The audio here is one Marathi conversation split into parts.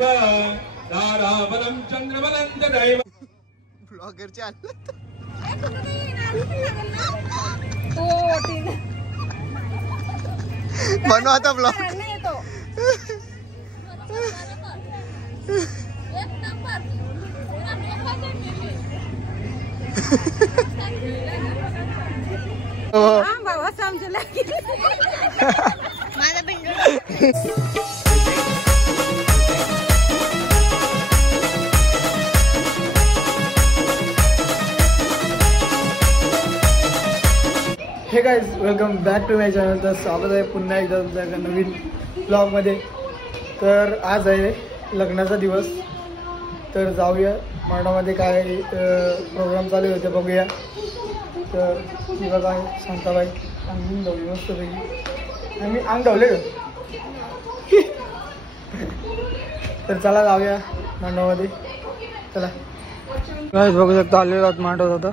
दैव ताराबलं चंद्रबलं दैव ब्लॉगर चाल बनवा आता ब्लॉग बाबा समजला माझा बिंदू हे guys welcome back to my channel. तर स्वागत आहे पुन्हा एकदा तुमच्या नवीन ब्लॉगमध्ये. तर आज आहे लग्नाचा दिवस. तर जाऊया मांडामध्ये काय प्रोग्राम चालू होते बघूया. तर ही बघा शांताबाई अंगून धावली मस्तपैकी आम्ही अंग धावले ग. तर चला जाऊया मांडवामध्ये. चला गाइस बघू शकता आलेलो आहोत मांडव आता.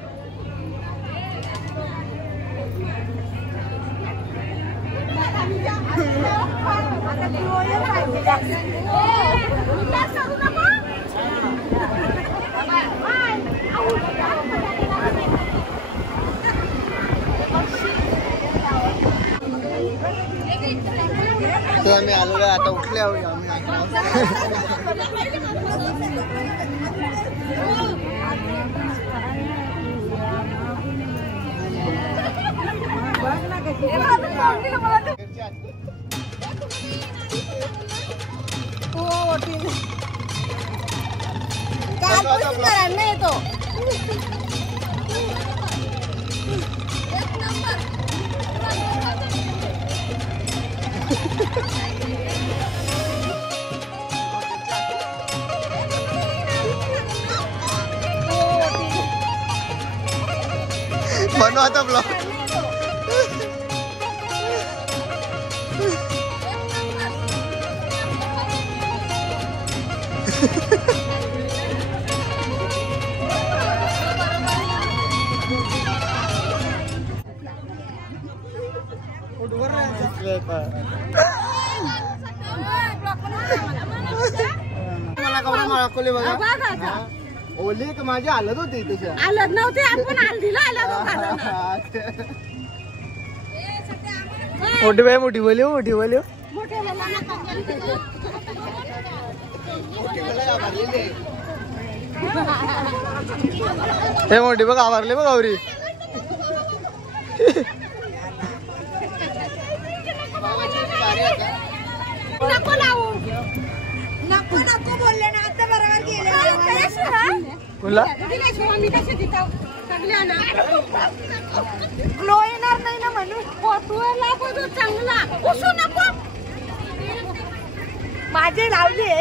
तो आम्ही आलो आता उठले आहोत आम्ही. येतो बनवा आता ब्लॉग. ओली तर माझी हालत होती तशा. आलत नव्हते आपण आल दिलं मोठी बाई मोठी बोली मोठी बोली. हे मोठी बघ आवारले बघ आवरी. नको लावू नको नको बोलले ना आता बरोबर गेले. बोला ग्लो येणार नाही ना म्हणून फोटोला बघू चांगला उसू नको. माझे लावले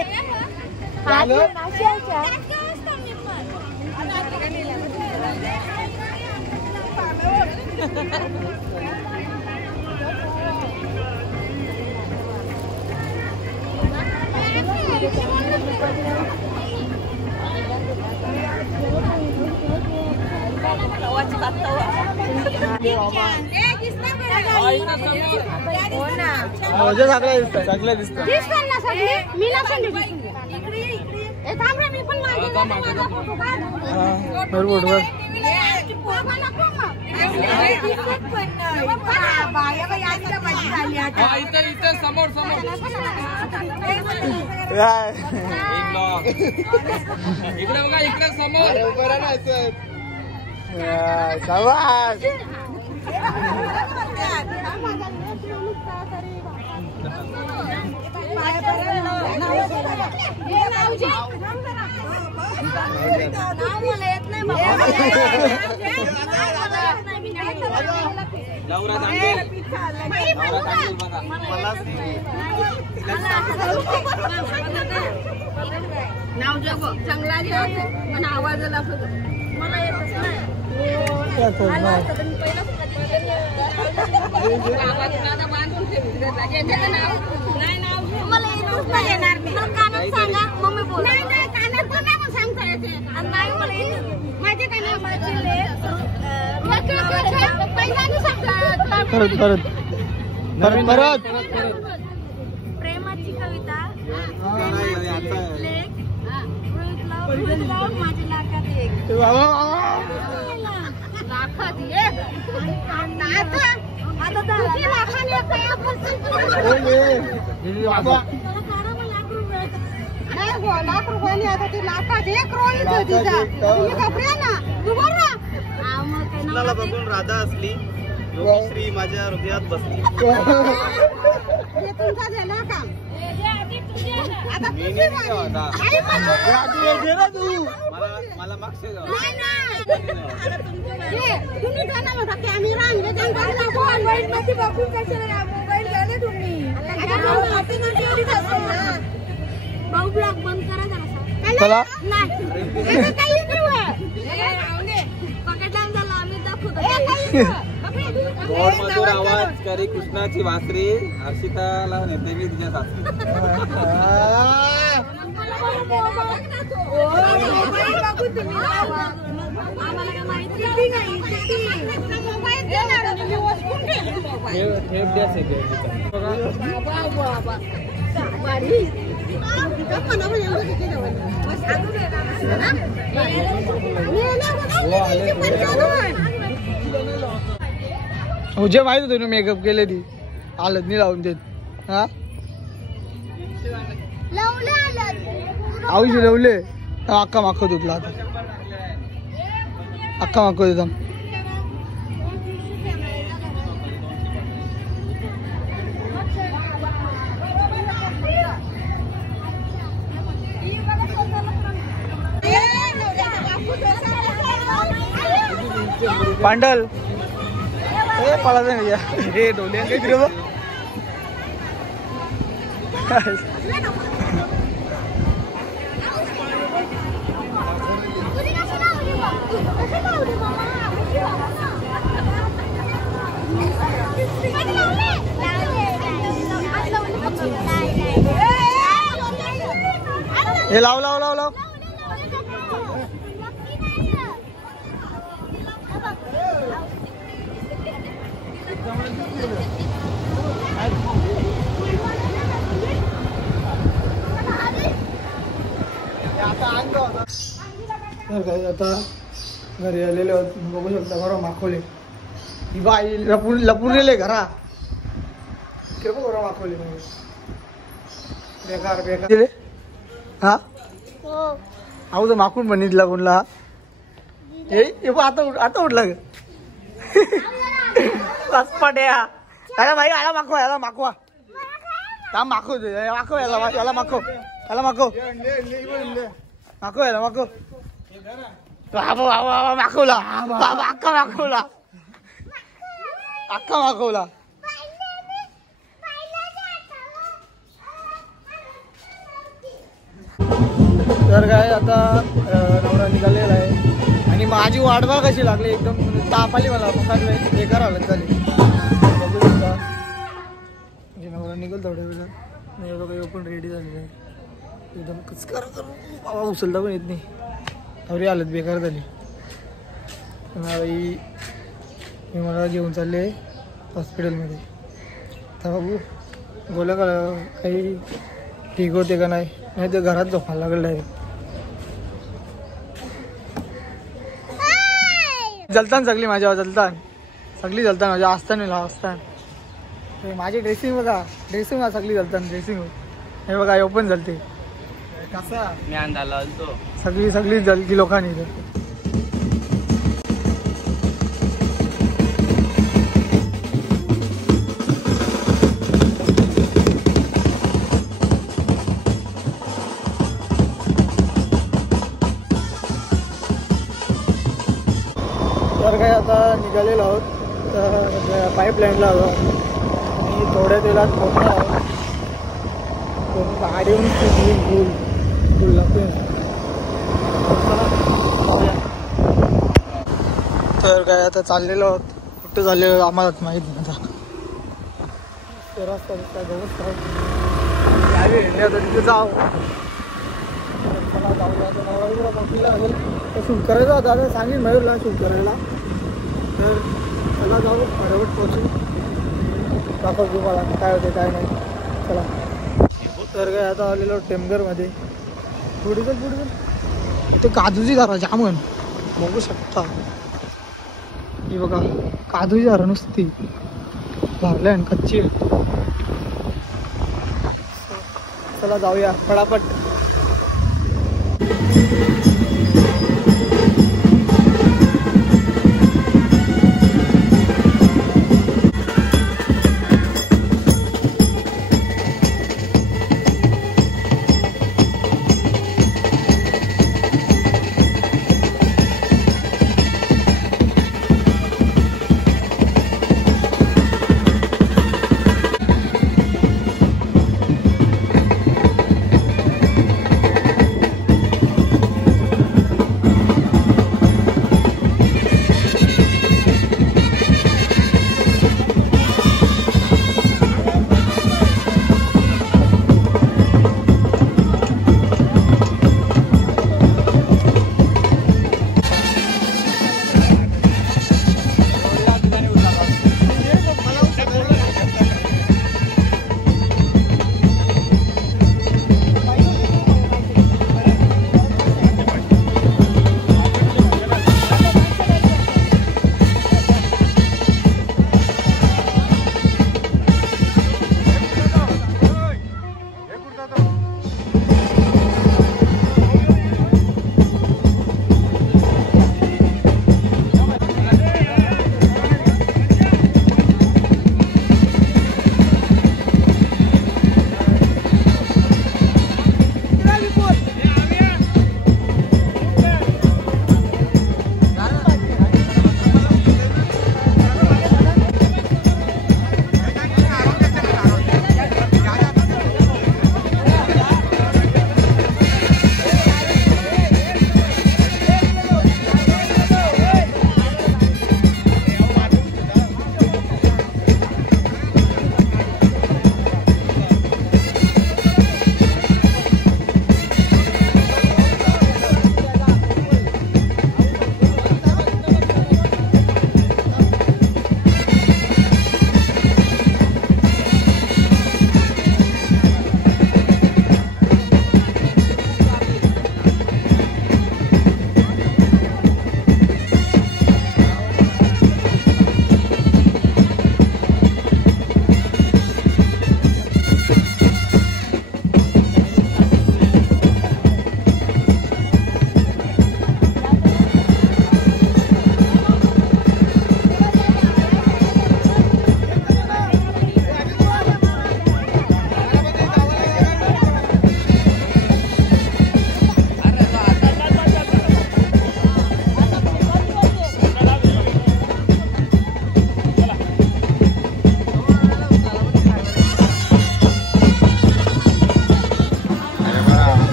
चांगला दिसत. मी पण समोर समोर इकडे बघा इकडे समोर शाबास. नाव जगो चांगला पण आवाजाला मला येतच नाही. मला येतच नाही येणार. कानात सांगा मम्मी बोल. नाही नाही कानात पण नाही सांगता येते. नाही मला येत माझे काय नाव परत परत प्रेमाची कविता माझ्या लाखात एक. लाखात एक. आता किती लाखाने एक आहे आपण? नाही गो, लाख रुपयाने आता ती लाखात एक रोईत होती तिचा. तुम्ही घाबरे ना, तू बोल ना. कृष्णाला बघून राधा असली, श्री माझ्या हृदयात बसली. हे तुमचा झाला का? आता मी तुझी नाही बारी. होता. आई मला. मला मागचे जाऊ. नाही ना. हे, तुम्ही जाणार होता कॅमेरा आणले त्यांचा मोबाईल मध्ये बघून कशाला मोबाईल घ्या ना तुम्ही. आता भाऊ happy ना एवढीच असेल ना. भाऊ ब्लॉग बंद करा जरासा. चला. नाही. आता काही नाही. पकडला झाला आम्ही दाखवतो. गोड मधुर आवाज करी कृष्णाची वासरी, हर्षिताला नेते मी तुझ्या सासरी. जे माहित होतं ना मेकअप केले ती आलत नाही लावून देत. हा आऊशी लावले अक्का माखत होतला आता अक्का माखत होता. पांडल हे पळायचं नाही या. हे डोले काय तिथे बघ. हे लाव लाव लाव लाव. आता घरी आलेले बघू शकता घरा माखवले ही बाई लपून लपून गेले घरा घरा माखवले बेकार बेकार दिले. हा आऊ तर माखून बनितला कोणला हे आता उठला ग पाट्या याला भाई याला माखवा याला माखवा काम माखव माखव याला याला माखव याला माखव माखव याला माखव माखवला अक्का माखवला अक्का माखवला. तर काय आता नवरा निघालेला आहे आणि माझी वाटवा कशी लागली एकदम ताप आली मला बेकार हालत झाली. बघू शकता नवरा निघल थोड्या वेळात नाही बघा पण रेडी झालेलं आहे एकदम कचकार करून उचलता पण येत नाही. नवरी हालत बेकार झाली. बाई मी मला घेऊन चालले हॉस्पिटलमध्ये तर बाबू बोला का काही ठीक होते का नाही नाही तर घरात झोपायला लागलं आहे. जलतान सगळी माझ्यावर जलतान सगळी जलतान माझ्या असताना असताना माझी ड्रेसिंग बघा ड्रेसिंग सगळी जलतान ड्रेसिंग हे बघा ओपन जलते कसा ज्ञान झाला सगळी सगळी जलकी लोकांनी तर काय आता निघालेलो आहोत तर पाईपलाईनला आलो आणि थोड्या तेलात पोहोचलो आहोत. गाडी येऊन फुल लागते. तर काय आता चाललेलो आहोत कुठं चाललेलो आम्हालाच माहीत नाही. आता रस्ता व्यवस्था आता तिथे जाऊ शूट करायचं होता आता सांगेन मयूरला शूट करायला तर चला जाऊ फटाफट पोहोचू दाखवतो मला काय होते काय नाही. चला तर काय आता आलेलो टेमघरमध्ये. पुढे चल इथे काजूची झाडं जामन बघू शकता. ही बघा काजूची झाडं नुसती भरल्या आणि कच्ची. चला जाऊया फटाफट.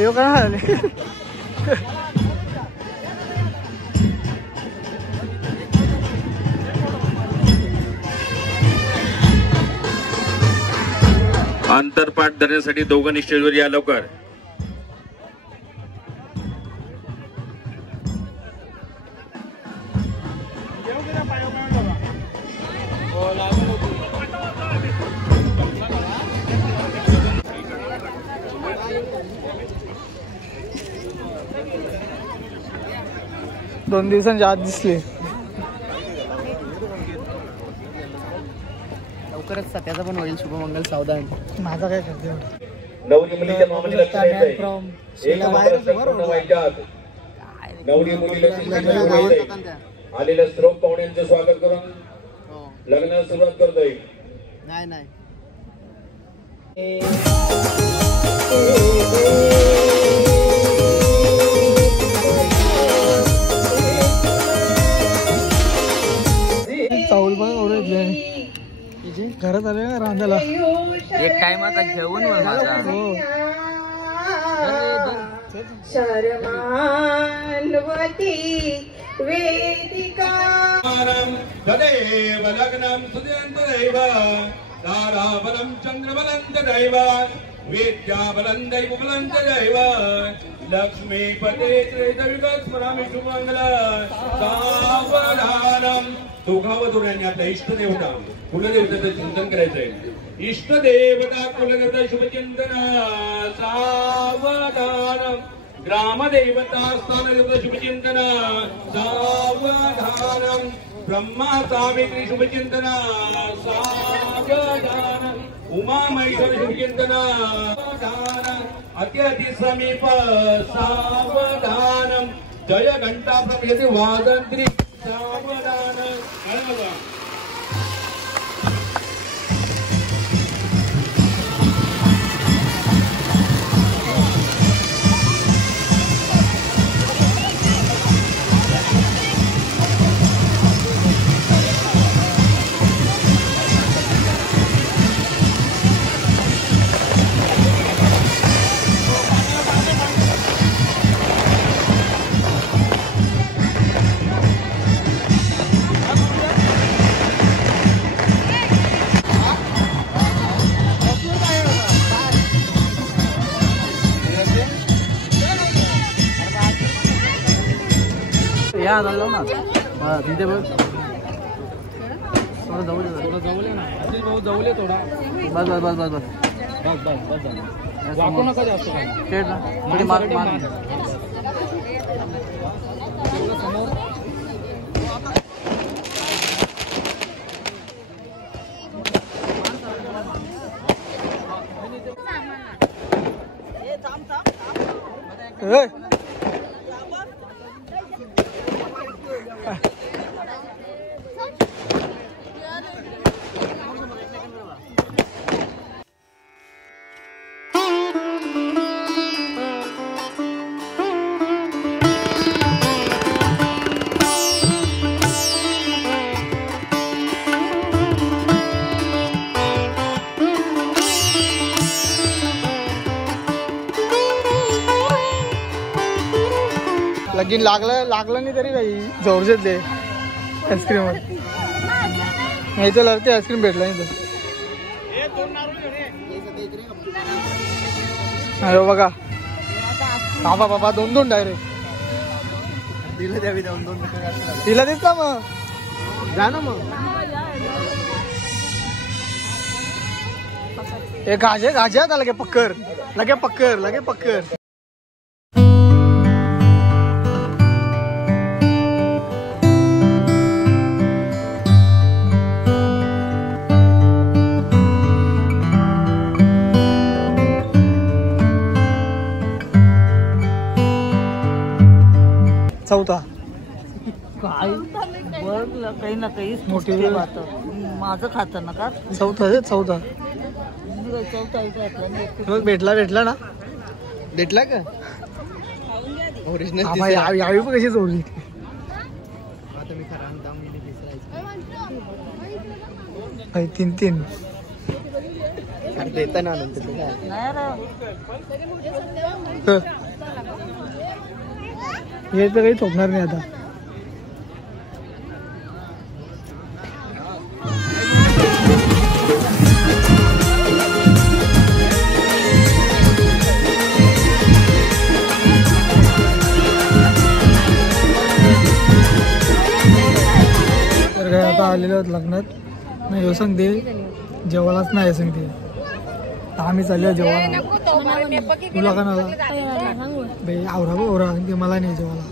Yo kan अंतरपाठ धरण्यासाठी दोघांनी स्टेजवर या लवकर. दोन दिवसांच्या आत दिसले. लवकरच सत्याचा पण होईल. शुभमंगल सावधान. माझा काय करते नवरी मुलीच्या मामाने लक्ष द्यायचंय. एक पूर्ण व्हायच्यात नवरी मुली आलेल्या सर्व पाहुण्यांचं स्वागत करून लग्नाला सुरुवात करतोय. नाही नाही घरात आले ना रांधायला. एक टाइम आता जेवण माझा. शर्मान्वती वेदिका तदेव लग्नं सुदयन्तदैव ताराबलं चन्द्रबलं तदैव विद्याबलं दैवबलं तदैव लक्ष्मीपते त्रिदविगस्मरामि शुभमंगल सावधानम. दोघावधूंनी आता इष्टदेवता कुलदेवतेचं चिंतन करायचंय. इष्टदेवता कुलदेवता शुभचिंतन सावधानम. ग्रामदेवता स्थानदेवता शुभचिंतन सावधानम. ब्रह्मा सावित्री शुभचिंतन सावधानम. उमा महेश्वर शुभचिंतन सावधानम. अति समीप सावधानम. जय घंटा प्रभृति वादंत्री सावधान. या झालं ना तिथे बघ थोडं जवळ ना जवळ थोडा. बस बस बस बस बस बस बस बस वाकू नका जास्त. थेट ना थोडी मार मार. लगीन लागलं नाही तरी काही जवळचे दे आईस्क्रीम नाही तर लागते. आईस्क्रीम भेटला नाही तर. अरे बघा बाबा बाबा 2-2 डायरेक्ट दिलं द्यावी 2-2 तिला देत ना मग. जा ना मग. हे गाजे आता लगे पक्कर लगे पक्कर लगे पक्कर. चौथा काय बघ काही ना काही मोठी माझं खातं ना का. चौथा भेटला ना. भेटला का ओरिजिनल यावी पण कशी जोडली. आता मी खरं आणता मी दिसायचं 3-3 देता ना नंतर काय हे तर काही थोपणार नाही आता. तर काय आता आलेलो आहेत लग्नात. नाही सांगते जेवायलाच नाही सांगते. आम्ही चाललो जेवायला. तुला का नव्हता आवरा ओरा सांगते मला नाही जेवायला.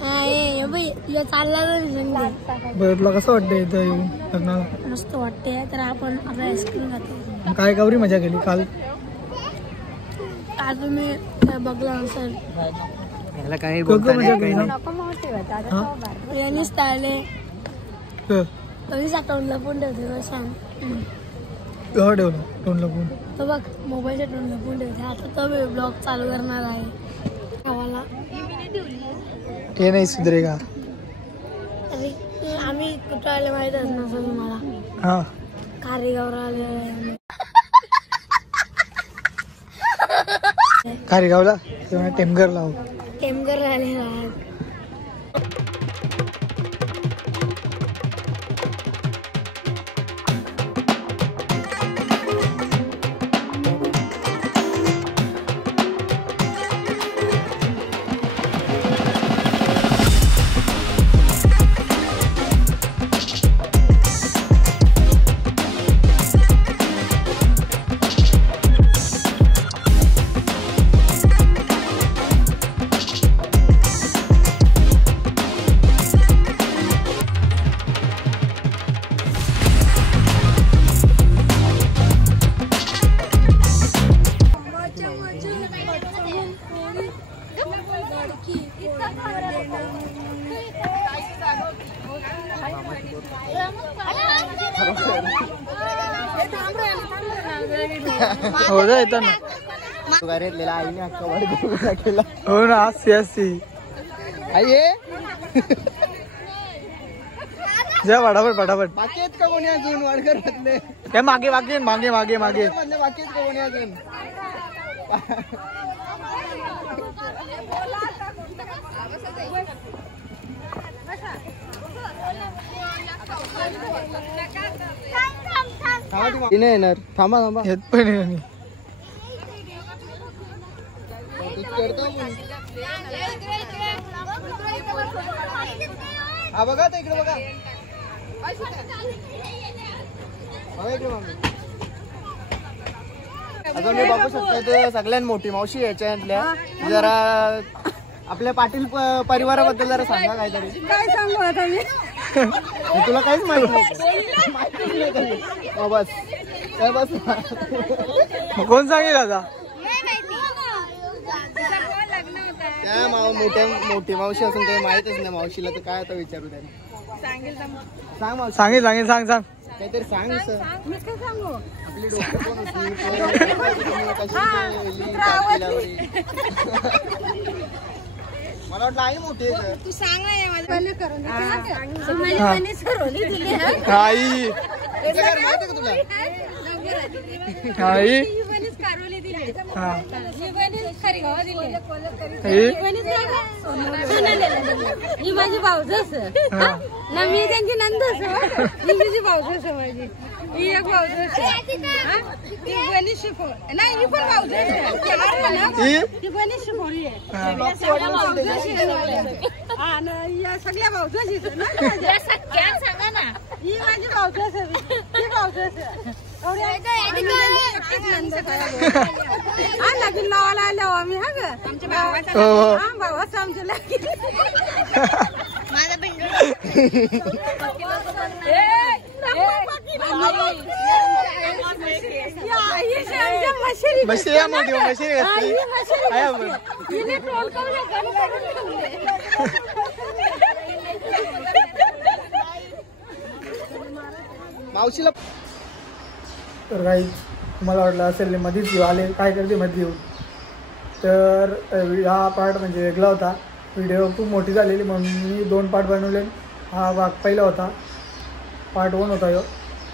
बरं तुला कसं वाटतंय इथं येऊन लग्नाला. मस्त वाटते. तर आपण आपला आईस्क्रीम खातो. काय कावरी मजा केली काल. आज तुम्ही बघला असेल याला काही बोलता नाही काही नाही. यांनीच टाळले कधीच अकाउंटला पण ठेवते सांग. ठेवलं तोंड लपून. तो बघ मोबाईलच्या तोंड लपून ठेवते. आता तो ब्लॉग चालू करणार आहे. गावाला हे नाही सुधरेगा. आम्ही कुठं आले माहितच नसेल तुम्हाला. हा कारेगावला आलेलो आहे. खारेगावला किंवा टेमघरला हो. टेमघर आले हो जा येतं ना हो ना अस्सी आई जा फटाफट फटाफट. बाकी आहेत का कोणी अजून वाडकर घातले काय मागे मागे मागे मागे मागे बाकी आहेत का कोणी अजून नाही येणार थांबा थांबा येत पण नाही. हा बघा तर इकडे बघा अजून मी बघू शकतो सगळ्यात मोठी मावशी याच्यातल्या जरा आपल्या पाटील परिवाराबद्दल जरा सांगा काहीतरी. काय सांगू आता मी तुला काहीच माहित नाही. बस काय बस कोण सांगेल आता त्या मोठी मावशी असून काही माहितच नाही मावशीला तर काय आता विचारू त्याने. सांग मावशी सांगेल सांगेल सांग सांग काहीतरी सांग सर. मी काय सांगू आपली डोकं कोण होती मला वाटलं आई मोठी आहे तू सांग ना माझ्या पहिले करून माझी बहिणी सरवली दिली आई माहिती का तुला आई ही बहिणीच कारवली दिली हा ही बहिणीच खरीगावा दिली आई ही बहिणीच सोनालीला दिली. ही माझी भाऊजस हा ना मी त्यांची नंदस ही माझी भाऊजस माझी ही एक भाऊजस ही बहिणी शिकव नाही ही पण भाऊजस ही बहिणी शिकवली आहे सगळ्या भाऊजस आणि या सगळ्या भाऊजस सांगा ना ही माझी भाऊजस ही भाऊजस लगीन लावायला आलो आम्ही हा ग आमच्या भावाचा हा भावाचं आमच्या लगीन मशी या मोठी मशी मावशीला. तर काही तुम्हाला वाटलं असेल मध्येच येऊ आले काय करते मध्ये येऊन. तर हा पार्ट म्हणजे वेगळा होता. व्हिडिओ खूप मोठी झालेली म्हणून मी 2 पार्ट बनवले. हा भाग पहिला होता पार्ट 1 होता ह्यो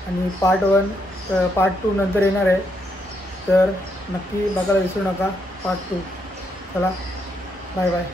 आणि पार्ट 2 नंतर येणार आहे. तर नक्की बघायला विसरू नका पार्ट 2. चला बाय बाय.